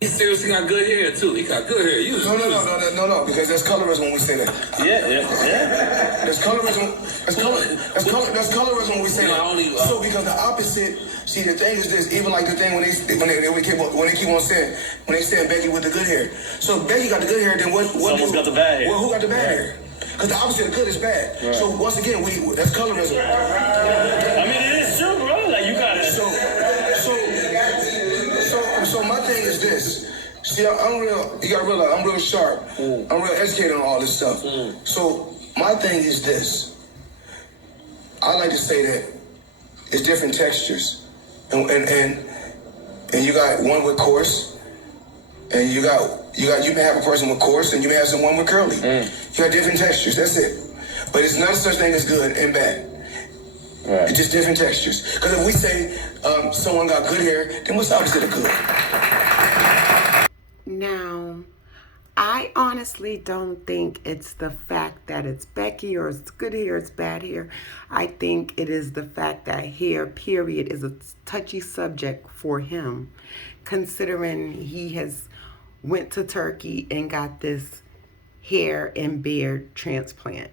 He seriously got good hair too. He got good hair. No, because that's colorism when we say that. Yeah. That's colorism. That's colorism when we say that. So because the opposite. See, the thing is this. Even like the thing when they keep on saying when they saying Becky with the good hair. So Becky got the good hair. Then what? Someone's got the bad hair. Well, who got the bad hair? Because the opposite of good is bad. Right. So once again, that's colorism. I mean, it is true, bro. Like you gotta. So my thing is this. See, I'm real. You gotta realize I'm real sharp. I'm real educated on all this stuff. So my thing is this. I like to say that it's different textures, and you got one with coarse, and you may have a person with coarse, and you may have someone with curly. You got different textures. That's it. But it's not such thing as good and bad. Right. It's just different textures. Because if we say someone got good hair, then what's the opposite of good? Now, I honestly don't think it's the fact that it's Becky or it's good hair, it's bad hair. I think it is the fact that hair, period, is a touchy subject for him, considering he has went to Turkey and got this hair and beard transplant.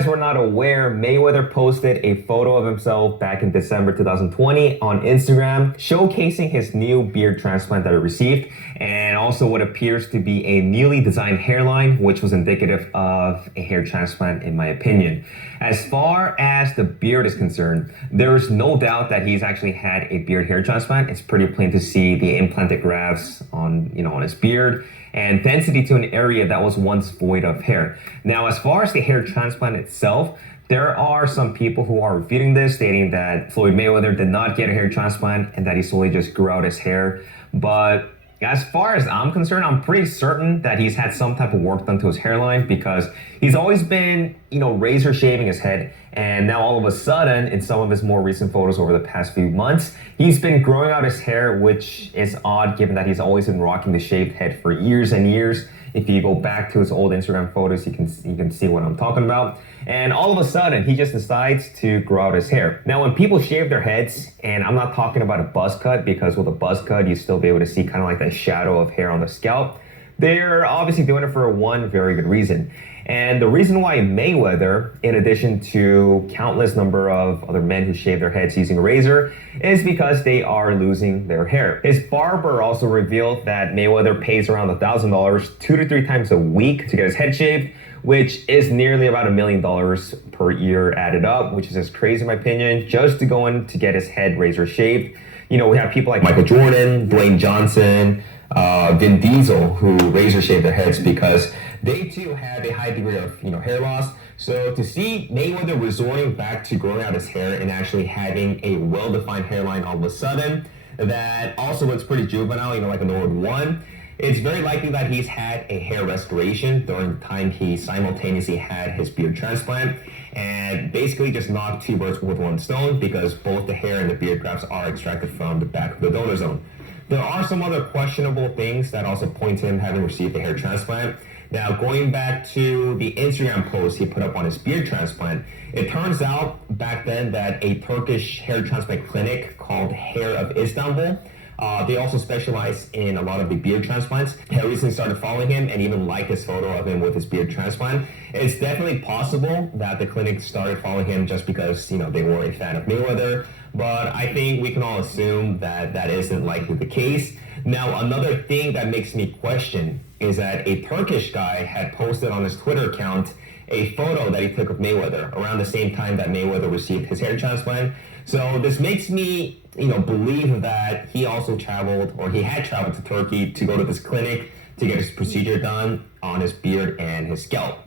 If we're not aware, Mayweather posted a photo of himself back in December 2020 on Instagram, showcasing his new beard transplant that he received, and also what appears to be a newly designed hairline, which was indicative of a hair transplant in my opinion. As far as the beard is concerned, there is no doubt that he's actually had a beard hair transplant. It's pretty plain to see the implanted grafts on his beard and density to an area that was once void of hair. Now, as far as the hair transplant itself, there are some people who are refuting this, stating that Floyd Mayweather did not get a hair transplant and that he solely just grew out his hair. But as far as I'm concerned, I'm pretty certain that he's had some type of work done to his hairline, because he's always been, razor shaving his head. And now all of a sudden, in some of his more recent photos over the past few months, he's been growing out his hair, which is odd given that he's always been rocking the shaved head for years and years. If you go back to his old Instagram photos, you can see what I'm talking about. And all of a sudden, he just decides to grow out his hair. Now, when people shave their heads, and I'm not talking about a buzz cut, because with a buzz cut, you still be able to see kind of like that shadow of hair on the scalp. They're obviously doing it for one very good reason. And the reason why Mayweather, in addition to countless number of other men who shave their heads using a razor, is because they are losing their hair. His barber also revealed that Mayweather pays around $1,000 2 to 3 times a week to get his head shaved, which is nearly about $1 million per year added up, which is just crazy in my opinion, just to go in to get his head razor shaved. We have people like Michael Jordan, Dwayne Johnson, Vin Diesel, who razor shave their heads because they too have a high degree of hair loss. So to see Mayweather resorting back to growing out his hair and actually having a well-defined hairline all of a sudden that also looks pretty juvenile, like a Nore 1, it's very likely that he's had a hair restoration during the time he simultaneously had his beard transplant, and basically just knocked 2 birds with 1 stone, because both the hair and the beard grafts are extracted from the back of the donor zone. There are some other questionable things that also point to him having received a hair transplant. Now, going back to the Instagram post he put up on his beard transplant, it turns out back then that a Turkish hair transplant clinic called Hair of Istanbul, they also specialize in a lot of the beard transplants. I recently started following him and even liked his photo of him with his beard transplant. It's definitely possible that the clinic started following him just because, they were a fan of Mayweather, but I think we can all assume that that isn't likely the case. Now, another thing that makes me question is that a Turkish guy had posted on his Twitter account a photo that he took of Mayweather around the same time that Mayweather received his hair transplant. So this makes me, believe that he also traveled, or he had traveled to Turkey to go to this clinic to get his procedure done on his beard and his scalp.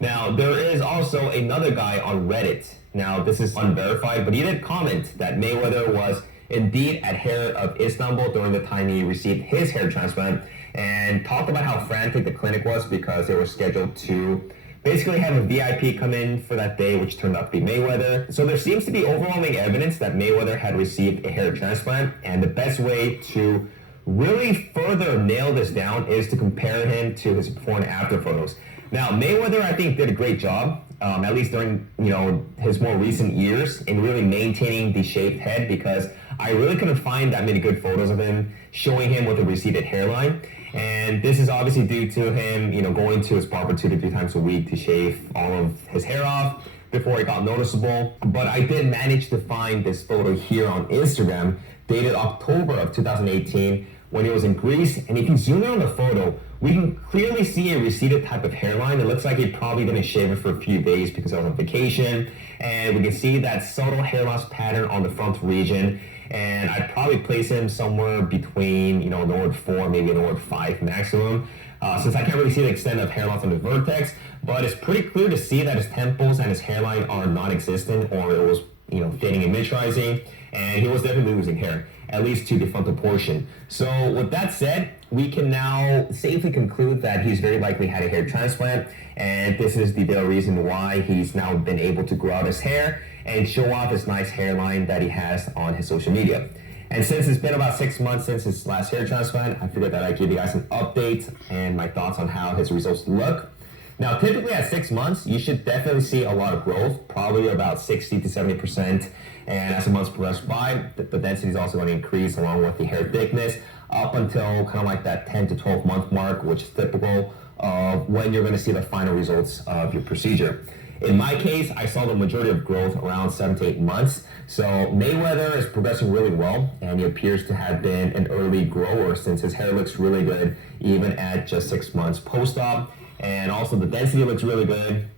Now, there is also another guy on Reddit. Now, this is unverified, but he did comment that Mayweather was indeed at Hair of Istanbul during the time he received his hair transplant, and talked about how frantic the clinic was because they were scheduled to basically have a VIP come in for that day, which turned out to be Mayweather. So there seems to be overwhelming evidence that Mayweather had received a hair transplant, and the best way to really further nail this down is to compare him to his before and after photos. Now, Mayweather, I think, did a great job at least during his more recent years, in really maintaining the shaved head, because I really couldn't find that many good photos of him showing him with a receded hairline. And this is obviously due to him, going to his barber 2 to 3 times a week to shave all of his hair off before it got noticeable. But I did manage to find this photo here on Instagram, dated October of 2018, when he was in Greece. And if you zoom in on the photo, we can clearly see a receded type of hairline. It looks like he probably didn't shave it for a few days because I was on vacation. And we can see that subtle hair loss pattern on the front region. And I'd probably place him somewhere between, Nore 4, maybe Nore 5 maximum, since I can't really see the extent of hair loss on the vertex. But it's pretty clear to see that his temples and his hairline are non-existent, or it was, thinning and miniaturizing. And he was definitely losing hair, at least to the frontal portion. So with that said, we can now safely conclude that he's very likely had a hair transplant, and this is the real reason why he's now been able to grow out his hair and show off this nice hairline that he has on his social media. And since it's been about 6 months since his last hair transplant, I figured that I'd give you guys an update and my thoughts on how his results look. Now, typically at 6 months, you should definitely see a lot of growth, probably about 60 to 70%. And as the months progress by, the density is also going to increase along with the hair thickness up until kind of like that 10 to 12 month mark, which is typical of when you're going to see the final results of your procedure. In my case, I saw the majority of growth around 7 to 8 months. So Mayweather is progressing really well, and he appears to have been an early grower since his hair looks really good even at just 6 months post-op. And also the density looks really good.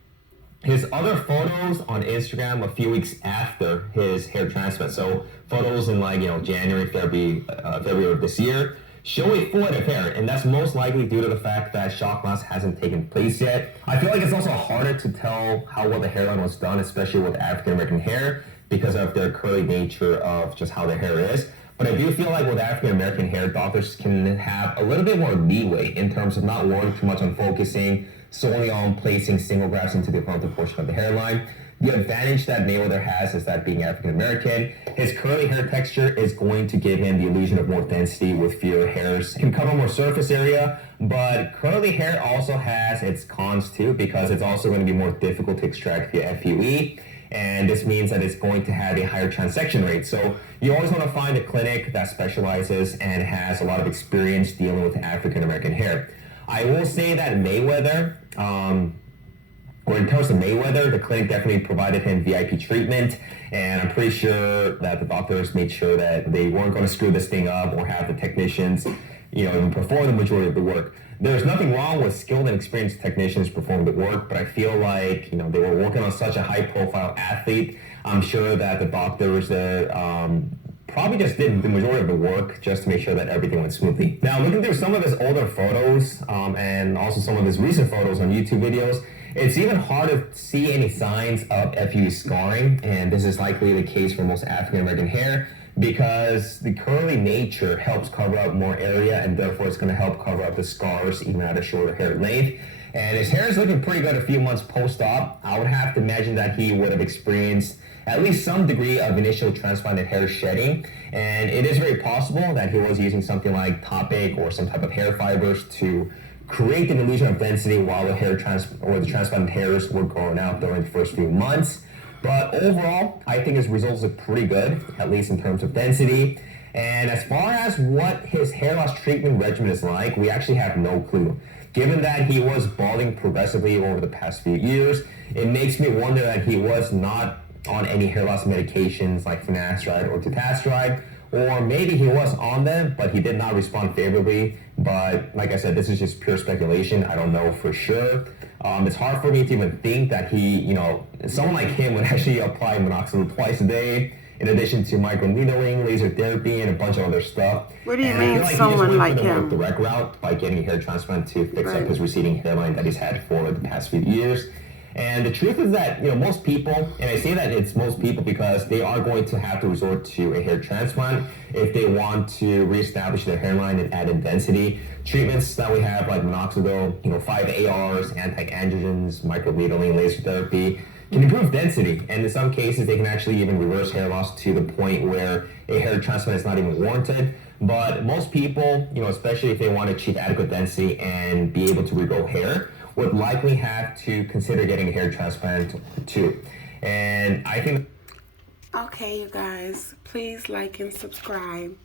His other photos on Instagram a few weeks after his hair transplant, so photos in January, February of this year, show a full head of hair, and that's most likely due to the fact that shock loss hasn't taken place yet. I feel like it's also harder to tell how well the hairline was done, especially with African American hair, because of their curly nature of just how their hair is. But I do feel like with African American hair, doctors can have a little bit more leeway in terms of not worrying too much on focusing solely on placing single grafts into the frontal portion of the hairline. The advantage that Mayweather has is that being African American, his curly hair texture is going to give him the illusion of more density with fewer hairs. It can cover more surface area, but curly hair also has its cons too, because it's also going to be more difficult to extract via FUE. And this means that it's going to have a higher transection rate. So you always want to find a clinic that specializes and has a lot of experience dealing with African American hair. I will say that Mayweather, or in terms of Mayweather, the clinic definitely provided him VIP treatment, and I'm pretty sure that the doctors made sure that they weren't going to screw this thing up or have the technicians, even perform the majority of the work. There's nothing wrong with skilled and experienced technicians performing the work, but I feel like, they were working on such a high-profile athlete. I'm sure that the doctors probably just did the majority of the work just to make sure that everything went smoothly. Now, looking through some of his older photos and also some of his recent photos on YouTube videos, it's even hard to see any signs of FUE scarring, and this is likely the case for most African American hair because the curly nature helps cover up more area, and therefore it's going to help cover up the scars even at a shorter hair length. And his hair is looking pretty good a few months post-op. I would have to imagine that he would have experienced at least some degree of initial transplanted hair shedding, and it is very possible that he was using something like Topic or some type of hair fibers to create an illusion of density while the the transplanted hairs were growing out during the first few months. But overall, I think his results look pretty good, at least in terms of density. And as far as what his hair loss treatment regimen is like, we actually have no clue. Given that he was balding progressively over the past few years, it makes me wonder that he was not on any hair loss medications like finasteride or dutasteride, or maybe he was on them, but he did not respond favorably. But like I said, this is just pure speculation. I don't know for sure. It's hard for me to even think that he, someone like him would actually apply minoxidil twice a day, in addition to microneedling, laser therapy, and a bunch of other stuff. What do you and mean, I feel like someone he just like went for the more him? direct route by getting a hair transplant to fix Right. up his receding hairline that he's had for the past few years. And the truth is that, most people, and I say that it's most people because they are going to have to resort to a hair transplant if they want to reestablish their hairline and add in density. Treatments that we have like minoxidil, 5-ARs, anti-androgens, microneedling, laser therapy, can improve density. And in some cases, they can actually even reverse hair loss to the point where a hair transplant is not even warranted. But most people, especially if they want to achieve adequate density and be able to regrow hair, would likely have to consider getting a hair transplant too. And I think... Okay, you guys, please like and subscribe.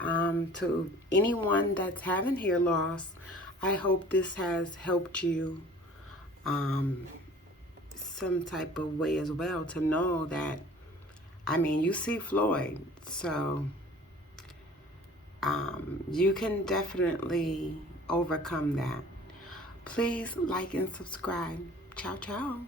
To anyone that's having hair loss, I hope this has helped you some type of way as well, to know that, I mean, you see Floyd, so you can definitely overcome that. Please like and subscribe. Ciao, ciao.